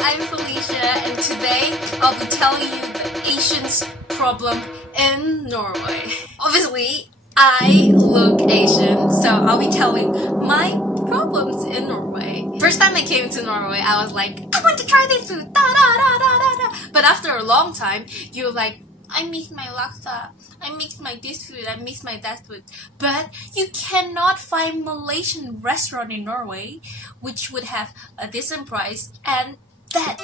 I'm Felicia, and today I'll be telling you the Asians problem in Norway. Obviously, I look Asian, so I'll be telling my problems in Norway. First time I came to Norway, I was like, I want to try this food, da da da da da da. But after a long time, you're like, I miss my laksa, I miss my this food, I miss my that food. But you cannot find Malaysian restaurant in Norway which would have a decent price and that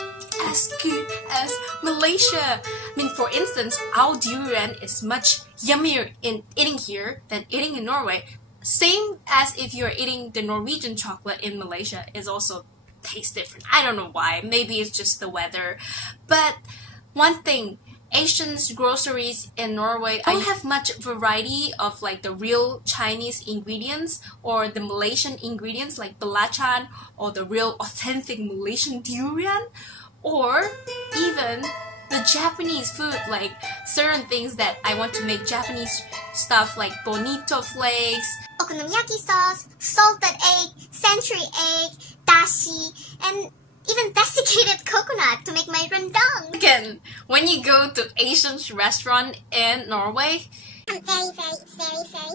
as good as Malaysia. I mean, for instance, our durian is much yummier in eating here than eating in Norway. Same as if you're eating the Norwegian chocolate in Malaysia, is also tastes different. I don't know why. Maybe it's just the weather. But one thing, Asians groceries in Norway don't have much variety of like the real Chinese ingredients or the Malaysian ingredients like belacan or the real authentic Malaysian durian, or even the Japanese food, like certain things that I want to make Japanese stuff like bonito flakes, okonomiyaki sauce, salted egg, century egg, dashi, and even desiccated coconut to make my rendang. Again, when you go to Asian restaurant in Norway, I'm very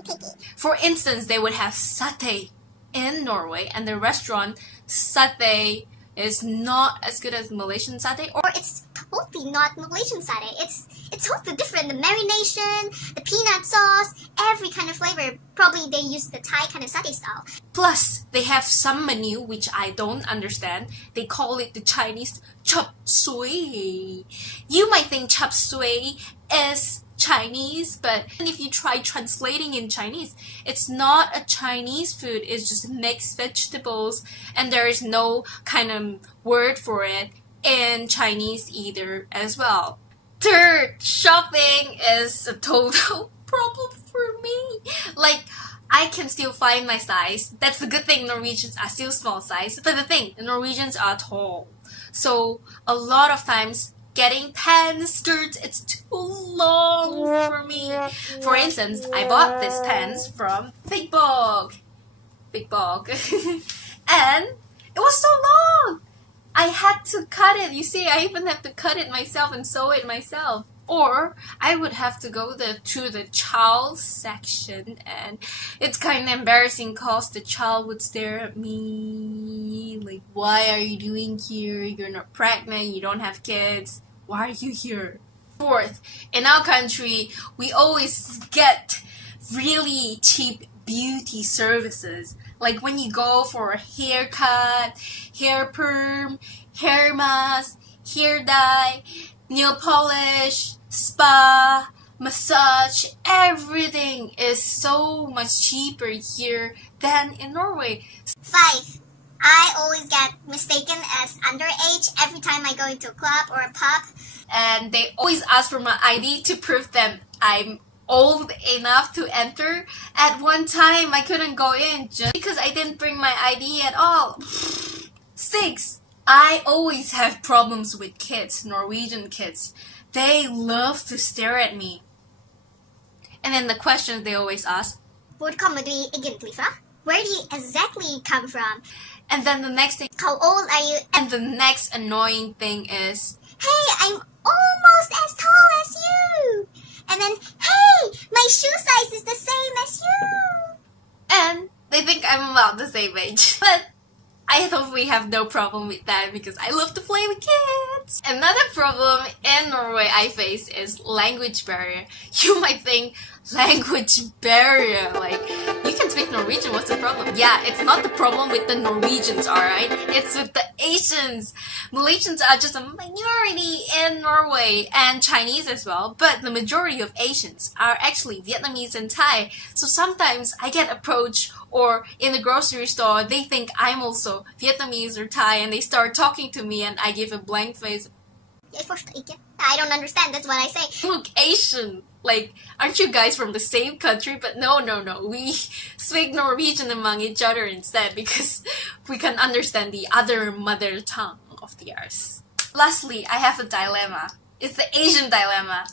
picky. For instance, they would have satay in Norway, and the restaurant satay is not as good as Malaysian satay, Or it's totally not Malaysian satay. It's totally different. The marination, the peanut sauce, every kind of flavor. Probably they use the Thai kind of satay style. Plus, they have some menu which I don't understand. They call it the Chinese chop suey. You might think chop suey is Chinese, but if you try translating in Chinese, it's not a Chinese food. It's just mixed vegetables, and there is no kind of word for it in Chinese either as well. Third, shopping is a total problem for me. Like, I can still find my size. That's the good thing, Norwegians are still small size. But the thing, the Norwegians are tall. So a lot of times, getting pants, skirts, it's too long for me. For instance, I bought this pants from Big Bog. And it was so long. I had to cut it. You see, I even have to cut it myself and sew it myself. Or I would have to go to the child section, and it's kind of embarrassing because the child would stare at me like, why are you doing here? You're not pregnant, you don't have kids. Why are you here? Fourth, in our country, we always get really cheap beauty services. Like when you go for a haircut, hair perm, hair mask, hair dye, nail polish, spa, massage, everything is so much cheaper here than in Norway. 5. I always get mistaken as underage every time I go into a club or a pub. And they always ask for my ID to prove that I'm old enough to enter. At one time, I couldn't go in just because I didn't bring my ID at all. 6. I always have problems with kids, Norwegian kids. They love to stare at me. And then the questions they always ask, Hvor kommer du egentlig fra? Where do you exactly come from? and then the next thing, How old are you? and the next annoying thing is, Hey, I'm almost as tall as you. And then, hey, my shoe size is the same as you. and they think I'm about the same age. But I totally have no problem with that because I love to play with kids. Another problem in Norway I face is language barrier. You might think, language barrier, like, you can speak Norwegian, what's the problem? Yeah, it's not the problem with the Norwegians, alright? It's with the Asians. Malaysians are just a minority in Norway, and Chinese as well, but the majority of Asians are actually Vietnamese and Thai. So sometimes I get approached, or in the grocery store, they think I'm also Vietnamese or Thai, and they start talking to me, and I give a blank face. I don't understand, that's what I say. Look Asian. Like, aren't you guys from the same country? But no. We speak Norwegian among each other instead because we can understand the other mother tongue of theirs. Lastly, I have a dilemma. It's the Asian dilemma.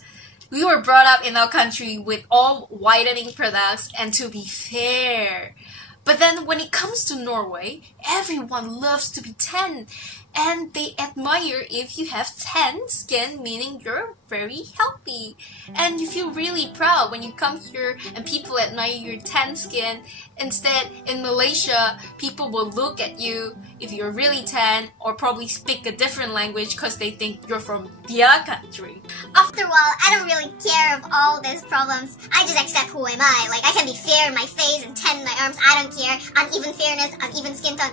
We were brought up in our country with all whitening products, and to be fair, But then when it comes to Norway, everyone loves to be tan. And they admire if you have tan skin, meaning you're very healthy. And you feel really proud when you come here and people admire your tan skin. Instead, in Malaysia, people will look at you if you're really tan or probably speak a different language because they think you're from their country. After a while, I don't really care of all these problems. I just accept who am I. Like, I can be fair in my face and tan in my arms. I don't care. Uneven fairness, uneven skin tone.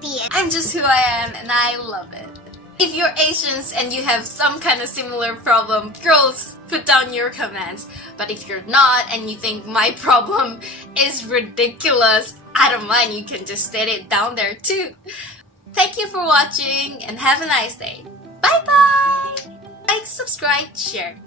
Be it. I'm just who I am and I love it. If you're Asians and you have some kind of similar problem, girls, put down your comments. But if you're not and you think my problem is ridiculous, I don't mind, you can just state it down there too. Thank you for watching and have a nice day. Bye bye! Like, subscribe, share.